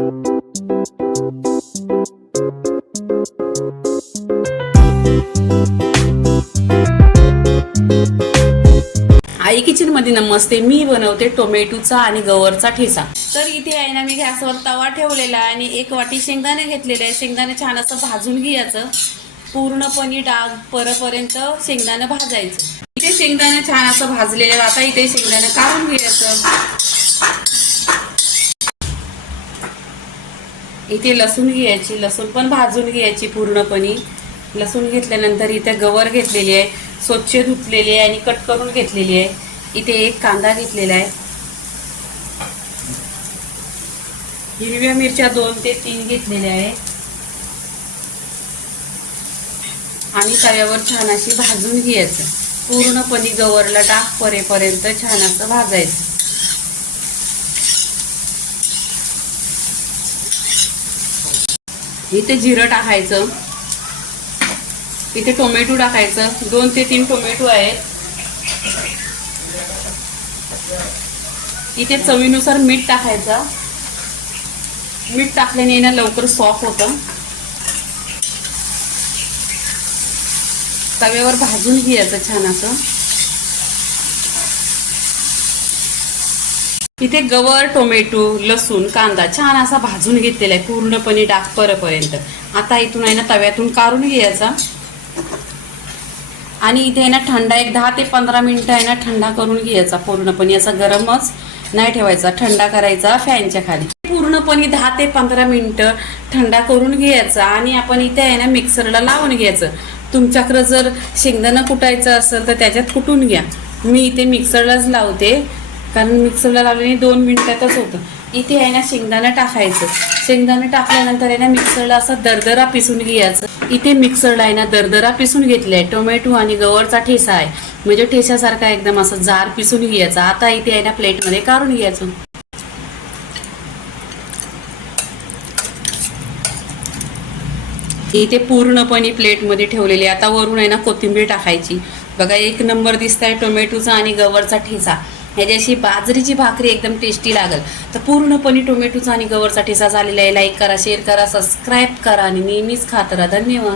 आई kitchen मध्ये नमस्ते. मी बनवते टोमॅटोचा आणि गवारचा ठेचा. तर इथे आहे ना, मी गॅसवर तवा ठेवलेला आहे आणि 1 वाटी शेंगदाणे घेतलेले आहे. शेंगदाणे छान असं भाजून घ्यायचं, पूर्णपणे डाग परपर्यंत शेंगदाणे भाजायचं. इथे शेंगदाणे छान असं भाजलेले. आता इथे शेंगदाणे काढून घ्यायचं. इथे लसूण घ्यायची, लसूण पण भाजून घ्यायची पूर्णपणे. लसूण घेतल्यानंतर इथे गवार घेतलेली आहे, स्वच्छ धुतलेली आहे आणि कट करून घेतलेली आहे. इथे 1 कांदा घेतलेला आहे. हिरव्या मिरच्या 2 ते 3 घेतलेल्या आहे आणि तव्यावर छान अशी भाजून घ्यायचं. पूर्णपणे गवारला डाग परेपर्यंत छान असं भाजायचं. इथे जिरं टाकायचं. इथे टोमॅटो टाकायचं. 2 ते 3 टोमॅटो आहेत. इथे चवीनुसार मीठ टाकायचं. मीठ टाकल्याने ना लवकर सॉफ्ट होतं. तव्यावर भाजून घ्यायचं छान असं. इथे गवार, टोमॅटो, लसूण, कांदा छान असा भाजून घेतलेला आहे पूर्णपणे डाग परपर्यंत. आता इथून आहे ना तव्यातून काढून घ्यायचा आणि इथे आहे ना थंडा 10 ते 15 मिनिटं आहे ना थंडा करून घ्यायचा. पूर्णपणे असा गरमच नाही ठेवायचा, थंडा करायचा फॅनच्या खाली. पूर्णपणे 10 ते 15 मिनिटं थंडा करून घ्यायचा आणि आपण इथे आहे ना मिक्सरला लावून घ्यायचं. तुमच्याकडे जर शेंगदाणा कुटायचं असेल तर त्याच्यात कुटून घ्या. मी इथे मिक्सरलाच लावते, कारण मिक्सरला लावल्याने 2 मिनिटातच होतं. इथे आहे ना शेंगदाणा टाकायचं. शेंगदाणा टाकल्यानंतर आहे ना मिक्सरला असं दरदरा पिसून घ्यायचं. इथे मिक्सरला आहे ना दरदरा पिसून घेतलं आहे. टोमॅटो आणि गवारचा ठेचा आहे, म्हणजे ठेच्यासारखा एकदम असं जार पिसून घ्यायचा. आता इथे आहे ना प्लेटमध्ये काढून घ्यायचं. इथे पूर्णपणे प्लेटमध्ये ठेवलेली. आता वरून आहे ना कोथिंबीर टाकायची. बघा 1 नंबर दिसत आहे टोमॅटोचा आणि गवारचा ठेचा. ह्याच्याशी बाजरीची भाकरी एकदम टेस्टी लागेल. तर पूर्णपणे टोमॅटोचा आणि गवारचा ठेचा झालेला आहे. लाईक करा, शेअर करा, सबस्क्राईब करा आणि नेहमीच खात राहा. धन्यवाद.